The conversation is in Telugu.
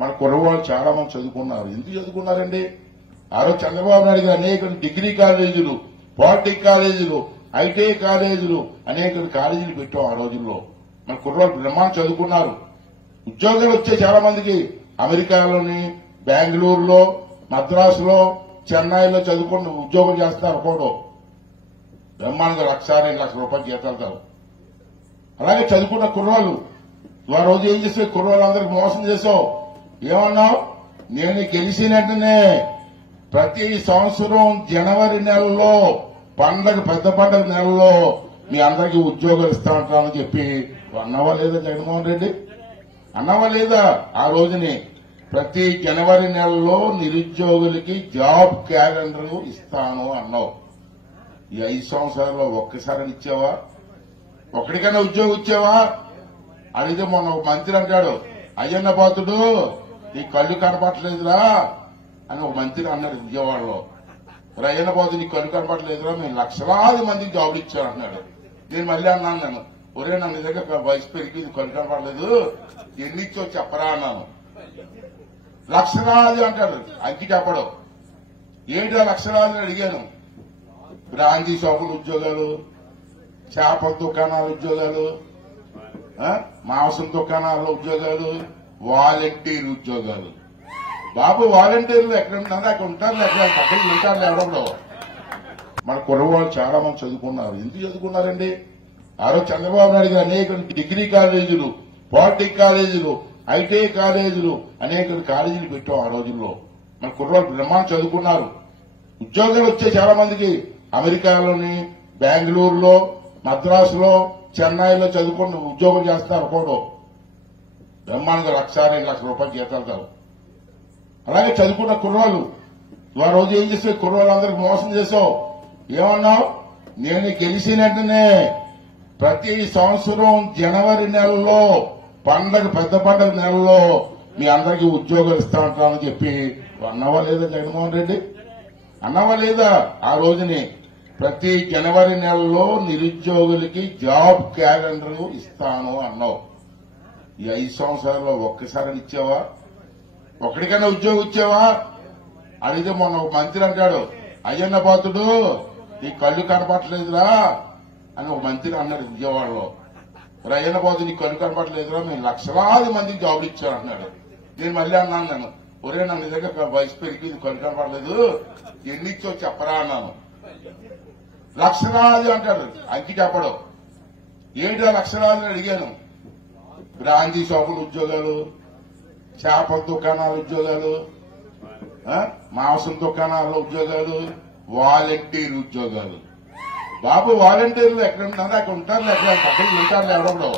మన కుర్రవాళ్ళు చాలా మంది చదువుకున్నారు. ఎందుకు చదువుకున్నారండి? ఆ రోజు చంద్రబాబు నాయుడు గారు అనేక డిగ్రీ కాలేజీలు, పాలిటెక్ కాలేజీలు, ఐటీఐ కాలేజీలు, అనేక కాలేజీలు పెట్టాం. ఆ రోజుల్లో మన కుర్రవాళ్ళు బ్రహ్మాండం చదువుకున్నారు. ఉద్యోగాలు వచ్చే చాలా మందికి అమెరికాలోని, బెంగళూరులో, మద్రాసులో, చెన్నైలో చదువుకుని ఉద్యోగం చేస్తున్నారు. ఒక్కోడు బ్రహ్మాండంగా 1,00,000-2,00,000 రూపాయలు జీతాలు. అలాగే చదువుకున్న కుర్రాళ్ళు ఆ రోజు ఏం చేసావు? కుర్రాళ్ళందరికీ మోసం చేసావు. ఏమన్నావు? నేను గెలిచిన వెంటనే ప్రతి సంవత్సరం జనవరి నెలలో పెద్ద పండగ నెలలో మీ అందరికీ ఉద్యోగాలు ఇస్తామంటామని చెప్పి అన్నావా లేదా జగన్మోహన్ రెడ్డి? అన్నావా లేదా? ఆ రోజుని ప్రతి జనవరి నెలలో నిరుద్యోగులకి జాబ్ క్యాలెండర్ ఇస్తాను అన్నావు. ఈ 5 సంవత్సరాల్లో ఒక్కసారి ఇచ్చావా? ఒక్కడికైనా ఉద్యోగం ఇచ్చావా? అడిగితే మొన్న ఒక మంత్రి అంటాడు, అయ్యన్న పాత్రుడు నీ కళ్ళు కనపట్లేదురా అని ఒక మంత్రి అన్నాడు విజయవాడలో. అయ్యన్న పాత్రుడు నీ కళ్ళు కనపట్లేదురా, మేము లక్షలాది మందికి జాబులు ఇచ్చాను అంటున్నాడు. నేను మళ్ళీ అన్నాను, నేను ఒరే నన్ను దగ్గర వయసు పెరిగి కళ్ళు కనపడలేదు, ఎన్ని ఇచ్చో చెప్పరా అన్నాను. లక్షలాది అంటాడు, అంకి చెప్పడం. ఏంటో లక్షలాది అడిగాను. బ్రాందీ షాపుల ఉద్యోగాలు, చేపల దుకాణాల ఉద్యోగాలు, మాంసం దుకాణాల ఉద్యోగాలు, వాలంటీర్ ఉద్యోగాలు. బాబు వాలంటీర్లు ఎక్కడ ఉంటుందో అక్కడ ఉంటారు, ఎక్కడ పక్కన ఉంటారు ఎవడో. మన కుర్రవాళ్ళు చాలా మంది చదువుకున్నారు. ఎందుకు చదువుకున్నారండి? ఆ రోజు చంద్రబాబు నాయుడు గారు అనేక డిగ్రీ కాలేజీలు, పాలిటెక్ కాలేజీలు, ఐటీఐ కాలేజీలు, అనేక కాలేజీలు పెట్టాం. ఆ రోజుల్లో మన కుర్రవాళ్ళు బ్రహ్మాండం చదువుకున్నారు. ఉద్యోగాలు వచ్చే చాలా మందికి అమెరికాలోని, బెంగళూరులో, మద్రాసులో, చెన్నైలో చదువుకుని ఉద్యోగం చేస్తున్నారు. ఒక్కోడు బ్రహ్మాండంగా 1,00,000-2,00,000 రూపాయలు జీతాలు. అలాగే చదువుకున్న కుర్రాళ్ళు ఆ రోజు ఏం చేసావు? కుర్రాళ్ళందరికీ మోసం చేసావు. ఏమన్నావు? నేను గెలిచిన వెంటనే ప్రతి సంవత్సరం జనవరి నెలలో పెద్ద పండగ నెలలో మీ అందరికీ ఉద్యోగాలు ఇస్తామంటామని చెప్పి అన్నావా లేదా జగన్మోహన్ రెడ్డి? అన్నావా లేదా? ఆ రోజుని ప్రతి జనవరి నెలలో నిరుద్యోగులకి జాబ్ క్యాలెండర్ ఇస్తాను అన్నావు. ఈ 5 సంవత్సరాల్లో ఒక్కసారి ఇచ్చావా? ఒక్కడికైనా ఉద్యోగం ఇచ్చావా? అడిగితే మొన్న ఒక మంత్రి అంటాడు, అయ్యన్న పాత్రుడు నీ కళ్ళు కనపట్లేదురా అని ఒక మంత్రి అన్నాడు విజయవాడలో. అయ్యన్న పాత్రుడు నీ కళ్ళు కనపట్లేదురా, మేము లక్షలాది మందికి జాబులు ఇచ్చాను అంటున్నాడు. నేను మళ్ళీ అన్నాను, నేను ఒరే నన్ను దగ్గర వయసు పెరిగి కళ్ళు కనపడలేదు, ఎన్ని ఇచ్చో చెప్పరా అన్నాను. లక్షలాది అంటాడు, అంకి చెప్పడం. ఏంటో లక్షలాది అడిగాను. బ్రాందీ షాపుల ఉద్యోగాలు, చేపల దుకాణాల ఉద్యోగాలు, మాంసం దుకాణాల ఉద్యోగాలు, వాలంటీర్ ఉద్యోగాలు. బాబు వాలంటీర్లు ఎక్కడ ఉంటుందో అక్కడ ఉంటారు, ఎక్కడ పక్కన ఉంటారు ఎవడో.